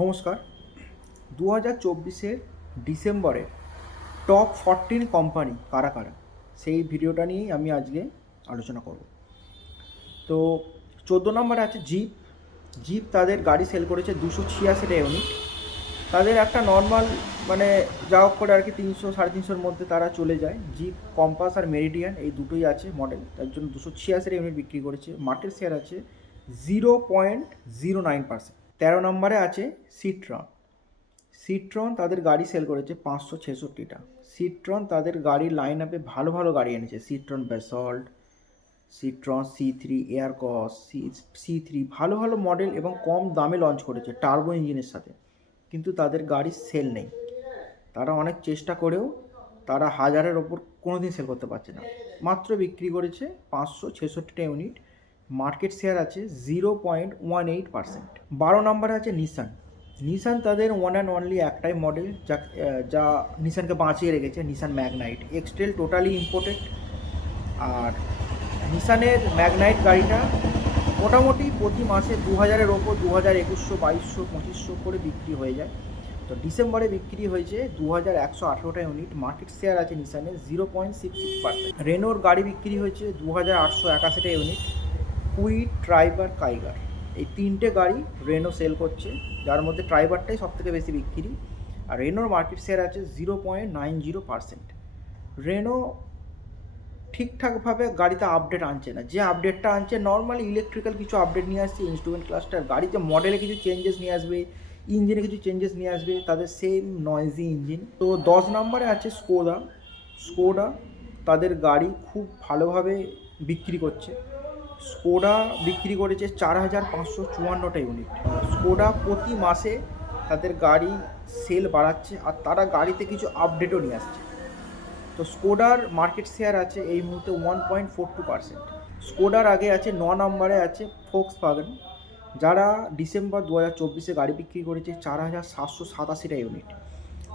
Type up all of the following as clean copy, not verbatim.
নমস্কার। 2024-এর ডিসেম্বরে top 14 company কারা কারা, সেই ভিডিওটা নিয়েই আমি আজকে আলোচনা করব। তো 14 নম্বরে আছে জিপ। জিপ তাদের গাড়ি সেল করেছে 286 ইউনিট। তাদের একটা নর্মাল মানে যা হোক করে আর কি 300-350-এর মধ্যে তারা চলে যায়। জিপ কম্পাস আর মেরিডিয়ান এই দুটোই আছে মডেল, তার জন্য 286 ইউনিট বিক্রি করেছে। মার্কেট শেয়ার আছে 0.09%। 13 নম্বরে আছে সিট্রন। সিট্রন তাদের গাড়ি সেল করেছে 566টা। সিট্রন তাদের গাড়ির লাইন আপে ভালো ভালো গাড়ি এনেছে, citron basalt, citron C3 এয়ারক্রস, C3 ভালো ভালো মডেল এবং কম দামে লঞ্চ করেছে টার্বো ইঞ্জিনের সাথে, কিন্তু তাদের গাড়ি সেল নেই। তারা অনেক চেষ্টা করেও তারা হাজারের ওপর কোনো দিন সেল করতে পারছে না। মাত্র বিক্রি করেছে 566টা ইউনিট। মার্কেট শেয়ার আছে 0.18%। 12 নম্বরে আছে নিসান। নিসান তাদের ওয়ান অ্যান্ড অনলি একটাই মডেল যা নিসানকে বাঁচিয়ে রেখেছে, নিসান ম্যাগনাইট এক্সটেল, টোটালি ইম্পোর্টেড। আর নিসানের ম্যাগনাইট গাড়িটা মোটামুটি প্রতি মাসে 2000-এর ওপর 2200, 2200, 2500 করে বিক্রি হয়ে যায়। তো ডিসেম্বরে বিক্রি হয়েছে 2118টা ইউনিট। মার্কেট শেয়ার আছে নিসানের 0.66%। রেনোর গাড়ি বিক্রি হয়েছে 2881টা ইউনিট। কুইড, ট্রাইবার, কাইগার এই তিনটে গাড়ি রেনো সেল করছে, যার মধ্যে ট্রাইবারটাই সবথেকে বেশি বিক্রি। আর রেনোর মার্কেট শেয়ার আছে 0.90%। রেনো ঠিকঠাকভাবে গাড়িতে আপডেট আনছে না, যে আপডেটটা আনছে নর্মালি ইলেকট্রিক্যাল কিছু আপডেট নিয়ে আসছে, ইনস্ট্রুমেন্ট ক্লাস্টার, গাড়িতে মডেলে কিছু চেঞ্জেস নিয়ে আসবে, ইঞ্জিনে কিছু চেঞ্জেস নিয়ে আসবে, তাদের সেম নয়েজি ইঞ্জিন। তো 10 নম্বরে আছে স্কোডা। স্কোডা তাদের গাড়ি খুব ভালোভাবে বিক্রি করছে। স্কোডা বিক্রি করেছে 4554টা ইউনিট। স্কোডা প্রতি মাসে তাদের গাড়ি সেল বাড়াচ্ছে আর তারা গাড়িতে কিছু আপডেটও নিয়ে আসছে। তো স্কোডার মার্কেট শেয়ার আছে এই মুহূর্তে 1.42%। স্কোডার আগে আছে 9 নম্বরে আছে ফোক্সওয়াগন, যারা ডিসেম্বর 2024-এ গাড়ি বিক্রি করেছে 4787টা ইউনিট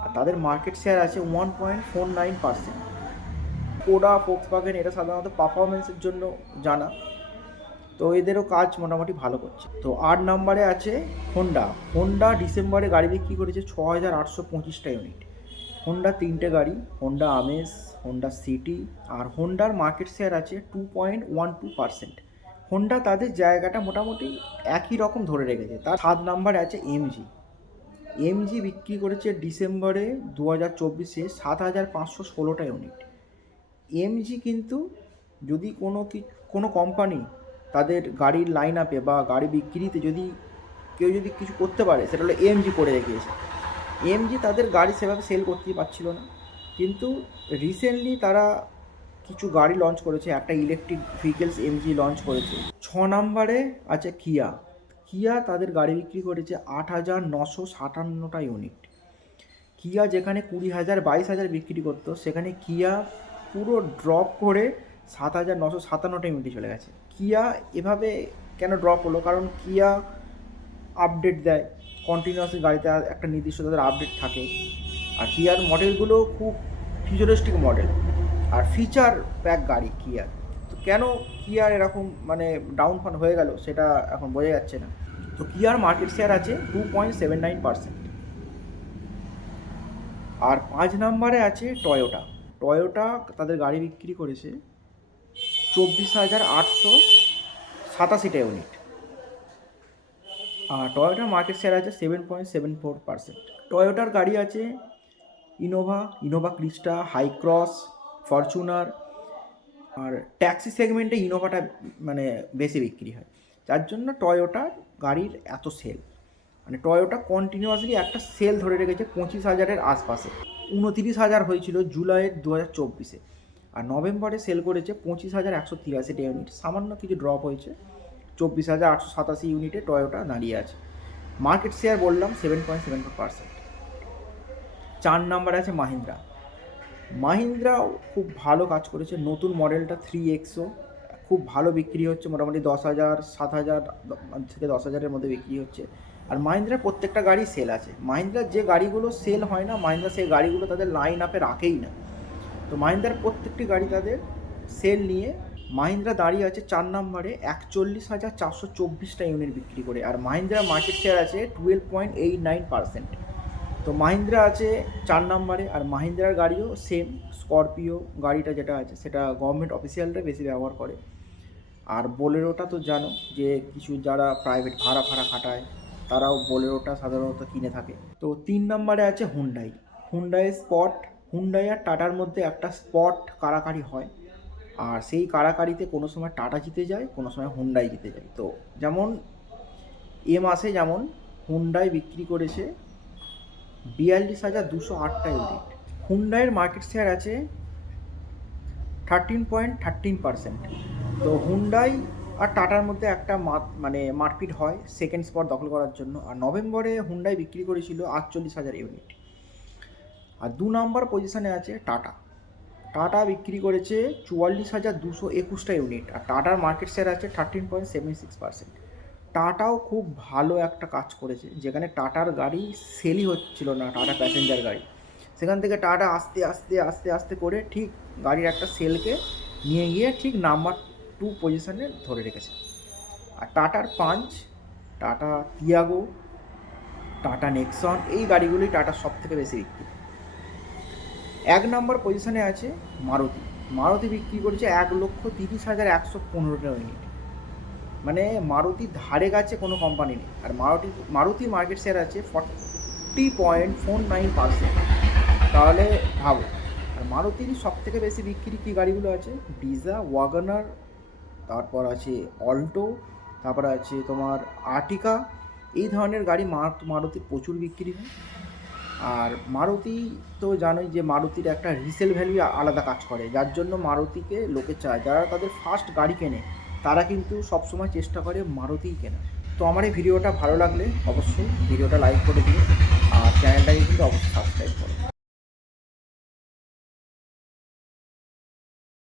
আর তাদের মার্কেট শেয়ার আছে 1.49%। স্কোডা, ফোক্সওয়াগন এরা সাধারণত পারফরমেন্সের জন্য জানা, তো এদেরও কাজ মোটামুটি ভালো করছে। তো 8 নম্বরে আছে হোন্ডা। হোন্ডা ডিসেম্বরে গাড়ি বিক্রি করেছে 6825টা ইউনিট। হোন্ডা তিনটে গাড়ি, হোন্ডা আমেজ, হোন্ডা সিটি, আর হোন্ডার মার্কেট শেয়ার আছে 2.12%। হোন্ডা তাদের জায়গাটা মোটামুটি একই রকম ধরে রেখেছে। তার 7 নম্বরে আছে এমজি। এমজি বিক্রি করেছে ডিসেম্বরে 2024-এ 7516টা ইউনিট। এমজি কিন্তু যদি কোনো কোম্পানি তাদের গাড়ির লাইন আপে বা গাড়ি বিক্রিতে যদি কেউ যদি কিছু করতে পারে, সেটা হলো এমজি করে রেখেছে। এমজি তাদের গাড়ি সেভাবে সেল করতেই পারছিল না, কিন্তু রিসেন্টলি তারা কিছু গাড়ি লঞ্চ করেছে, একটা ইলেকট্রিক ভেহিকেলস এমজি লঞ্চ করেছে। 6 নম্বরে আছে কিয়া। কিয়া তাদের গাড়ি বিক্রি করেছে 8957টা ইউনিট। কিয়া যেখানে 20,000, 22,000 বিক্রি করতো, সেখানে কিয়া পুরো ড্রপ করে 7957টা ইউনিটে চলে গেছে। কিয়া এভাবে কেন ড্রপ হলো? কারণ কিয়া আপডেট দেয় কন্টিনিউয়াসলি, গাড়িতে একটা নির্দিষ্ট তাদের আপডেট থাকে। আর কিয়ার মডেলগুলো খুব ফিউচারিস্টিক মডেল আর ফিচার প্যাক গাড়ি কিয়ার। তো কেন কিয়ার এরকম মানে ডাউনফল হয়ে গেল সেটা এখন বোঝা যাচ্ছে না। তো কিয়ার মার্কেট শেয়ার আছে 2.79%। আর 5 নম্বরে আছে টয়োটা। টয়োটা তাদের গাড়ি বিক্রি করেছে 24,887টা ইউনিট। আর টয়োটার মার্কেট শেয়ার আছে 7.74%। টয়োটার গাড়ি আছে ইনোভা ক্রিস্টা, হাইক্রস, ফরচুনার। আর ট্যাক্সি সেগমেন্টে ইনোভাটা মানে বেশি বিক্রি হয়, যার জন্য টয়োটার গাড়ির এত সেল। মানে টয়োটা কন্টিনিউয়াসলি একটা সেল ধরে রেখেছে 25,000-এর আশপাশে। 29,000 হয়েছিল জুলাইয়ের 2024-এ, আর নভেম্বরে সেল করেছে 25,183টা ইউনিট। সামান্য কিছু ড্রপ হয়েছে, 24,887 ইউনিটে টয়োটা দাঁড়িয়ে আছে। মার্কেট শেয়ার বললাম 7.74%। 4 নম্বরে আছে মাহিন্দ্রা। মাহিন্দ্রাও খুব ভালো কাজ করেছে, নতুন মডেলটা 3XO খুব ভালো বিক্রি হচ্ছে, মোটামুটি 10,000, 7,000 থেকে 10,000-এর মধ্যে বিক্রি হচ্ছে। আর মাহিন্দ্রার প্রত্যেকটা গাড়ি সেল আছে। মাহিন্দ্রার যে গাড়িগুলো সেল হয় না, মাহিন্দ্রা সেই গাড়িগুলো তাদের লাইন আপে রাখেই না। তো মাহিন্দ্রার প্রত্যেকটি গাড়ি তাদের সেল নিয়ে মাহিন্দ্রা দাঁড়িয়ে আছে 4 নম্বরে 41,424টা ইউনিট বিক্রি করে, আর মাহিন্দ্রা মার্কেট শেয়ার আছে 12.89%। তো মাহিন্দ্রা আছে 4 নম্বরে, আর মাহিন্দ্রার গাড়িও সেম, স্করপিও গাড়িটা যেটা আছে সেটা গভর্নমেন্ট অফিসিয়ালরা বেশি ব্যবহার করে। আর বোলেরোটা তো জানো যে কিছু যারা প্রাইভেট ভাড়া খাটায় তারাও বোলেরোটা সাধারণত কিনে থাকে। তো 3 নম্বরে আছে হুন্ডাই। Hyundai spot. হুন্ডাই আর টাটার মধ্যে একটা স্পট কাড়াকাড়ি হয়, আর সেই কাড়াকাড়িতে কোনো সময় টাটা জিতে যায়, কোনো সময় হুন্ডাই জিতে যায়। তো যেমন এ মাসে যেমন হুন্ডাই বিক্রি করেছে 42,208টা ইউনিট। হুন্ডাইয়ের মার্কেট শেয়ার আছে 13.13%। তো হুন্ডাই আর টাটার মধ্যে একটা মারপিট হয় সেকেন্ড স্পট দখল করার জন্য। আর নভেম্বরে হুন্ডাই বিক্রি করেছিল 48,000 ইউনিট। আর 2 নম্বর পজিশনে আছে টাটা। টাটা বিক্রি করেছে 44,221টা ইউনিট, আর টাটার মার্কেট শেয়ার আছে 13.76%। টাটাও খুব ভালো একটা কাজ করেছে, যেখানে টাটার গাড়ি সেলই হচ্ছিল না, টাটা প্যাসেঞ্জার গাড়ি, সেখান থেকে টাটা আস্তে আস্তে আস্তে আস্তে করে ঠিক গাড়ির একটা সেলকে নিয়ে গিয়ে ঠিক নাম্বার 2 পজিশনে ধরে রেখেছে। আর টাটার punch, tata Tiago, tata Nexon, এই গাড়িগুলি টাটার সব থেকে বেশি বিক্রি। 1 নম্বর পজিশনে আছে মারুতি। মারুতি বিক্রি করেছে 1,30,115টা ইউনিট। মানে মারুতির ধারে কাছে কোনো কোম্পানি নেই। আর মারুতির মার্কেট শেয়ার আছে 40.49%। তাহলে ভাবো। আর মারুতির সব থেকে বেশি বিক্রি কী গাড়িগুলো আছে? ব্রিজা, ওয়াগনার, তারপর আছে অল্টো, তারপর আছে তোমার আর্টিকা, এই ধরনের গাড়ি মারুতির প্রচুর বিক্রি হয়। আর মারুতি তো জানোই যে মারুতির একটা রিসেল ভ্যালু আলাদা কাজ করে, যার জন্য মারুতিকে লোকে চায়। যারা তাদের ফার্স্ট গাড়ি কেনে তারা কিন্তু সবসময় চেষ্টা করে মারুতিই কেনা। তো আমার এই ভিডিওটা ভালো লাগলে অবশ্যই ভিডিওটা লাইক করে দিও, আর চ্যানেলটাকে কিন্তু অবশ্যই